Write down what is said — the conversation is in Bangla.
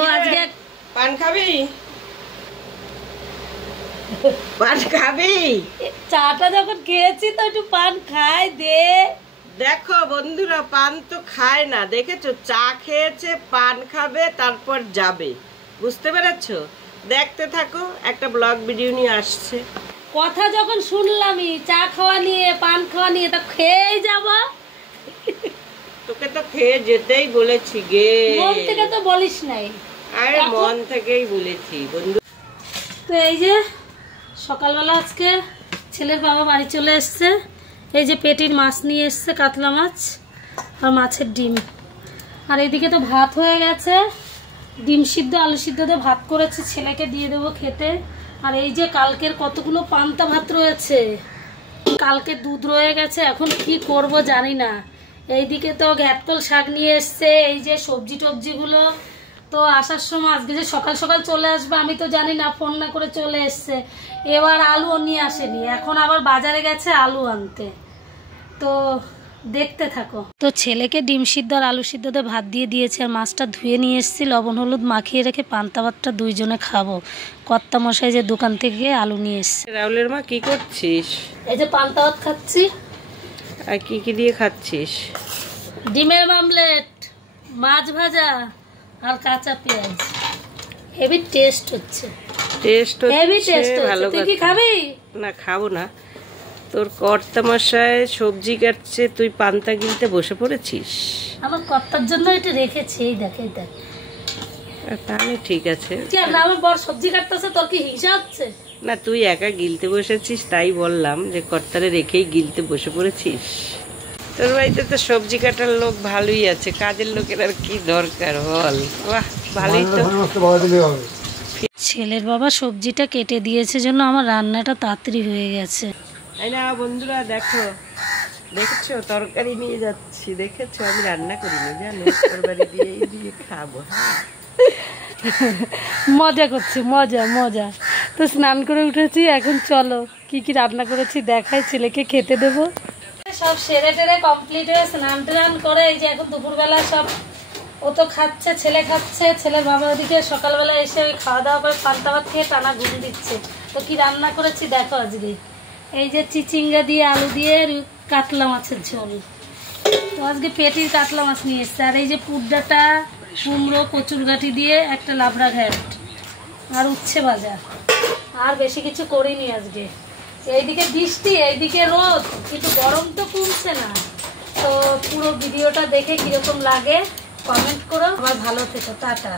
তো আজকে পান খাবি? পান খাবি? চাটা যখন খেয়েছি তো একটু পান খাই দে। দেখো বন্ধুরা, পান তো খায় না, দেখেছো? চা খেয়েছে, পান খাবে, তারপর যাবে। বুঝতে পেরেছো? দেখতে থাকো, একটা ব্লগ ভিডিও নিয়ে আসছে। কথা যখন শুনলামই চা খাওয়া নিয়ে পান খাওয়া নিয়ে, তা খেয়েই যাবো। তোকে তো খেয়ে যেতেই বলেছি গে। মন থেকে তো বলিস নাই। আরে মন থেকেই বলেছি বন্ধু। তো এই যে সকালবেলা আজকে ছেলের বাবা বাড়ি চলে এসছে। এই যে পেটির মাছ নিয়ে এসছে, কাতলা মাছ আর মাছের ডিম। আর এইদিকে তো ভাত হয়ে গেছে, ডিম সিদ্ধ আলু সিদ্ধ দিয়ে ভাত করেছে, ছেলেকে দিয়ে দেবো খেতে। আর এই যে কালকের কতগুলো পান্তা ভাত রয়েছে, কালকে দুধ রয়ে গেছে, এখন কি করব জানি না। এইদিকে তো ঘ্যাটকল শাক নিয়ে এসছে, এই যে সবজি টবজিগুলো তো আসার সময় আজকে যে সকাল সকাল চলে আসবে আমি তো জানি না, ফোন না করে চলে এসছে। এবার আলুও নিয়ে আসেনি, এখন আবার বাজারে গেছে আলু আনতে। তো দেখতে থাকো। তো ছেলেকে ডিম সিদ্ধ আর আলু সিদ্ধ দিয়ে ভাত দিয়ে দিয়েছে, আর মাছটা ধুয়ে নিয়ে এসেছি, লবণ হলুদ মাখিয়ে রেখে পান্তা ভাতটা দুইজনে খাবো। কর্তা মশাই যে দোকান থেকে আলু নিয়ে এসছে। রাহুলের মা কি করছিস? এই যে পান্তা ভাত খাচ্ছি। আর কি কি দিয়ে খাচ্ছিস? ডিমের মামলেট, মাছ ভাজা আর কাঁচা পেঁয়াজ। হেভি টেস্ট হচ্ছে। হেভি টেস্ট হচ্ছে। তুই কি খাবি? না, খাবো না। তোর কর্তা মশাই সবজি কাটছে, তুই পান্তা গিলতে বসে পড়েছিস। আমার কর্তার জন্য এটা রেখেছি, এই দেখ এই দেখ। তাহলে ঠিক আছে। আমার বড় সবজি কাটতেছে, তোর কি হিংসা হচ্ছে? না, তুই একা গিলতে বসেছিস, তাই বললাম যে কর্তারে রেখেই গিলতে বসে পড়েছিস। তোর বাড়িতে তো সবজি কাটার লোক ভালোই আছে, কাজের লোকের আর কি দরকার বল। বাহ, ভালোই তো। ছেলের বাবা সবজিটা কেটে দিয়েছে জন্য আমার রান্নাটা তাড়াতাড়ি হয়ে গেছে। এই না বন্ধুরা, দেখো, দেখছো তরকারি নিয়ে যাচ্ছি, দেখেছো? আমি রান্না করিনি, জানো? তোর বাড়ি দিয়ে খাবো। মজা করছি, মজা মজা। তো স্নান করে উঠেছি, এখন চলো কি কি রান্না করেছি দেখাই, ছেলেকে খেতে দেবো। সব সেরে টেরে কমপ্লিট হয়ে স্নান টান করে এই যে এখন দুপুরবেলা সব ও তো খাচ্ছে, ছেলে খাচ্ছে, ছেলের বাবা ওদিকে সকালবেলা এসে ওই খাওয়া দাওয়া করে পান্তা ভাত খেয়ে টানা ঘুম দিচ্ছে। তো কি রান্না করেছি দেখো আজকে। এই যে চিচিঙ্গা দিয়ে আলু দিয়ে কাতলা মাছের ঝোল। তো আজকে পেটির কাতলা মাছ নিয়ে এসছে। আর এই যে পুডাটা কুমড়ো কচুর গাঠি দিয়ে একটা লাবড়া ঘ্যাট আর উচ্ছে ভাজা। আর বেশি কিছু করিনি আজকে। এইদিকে বৃষ্টি, এইদিকে রোদ, কিন্তু গরম তো কমছে না। তো পুরো ভিডিওটা দেখে কিরকম লাগে কমেন্ট করো। আমার ভালো থেকো, টাটা।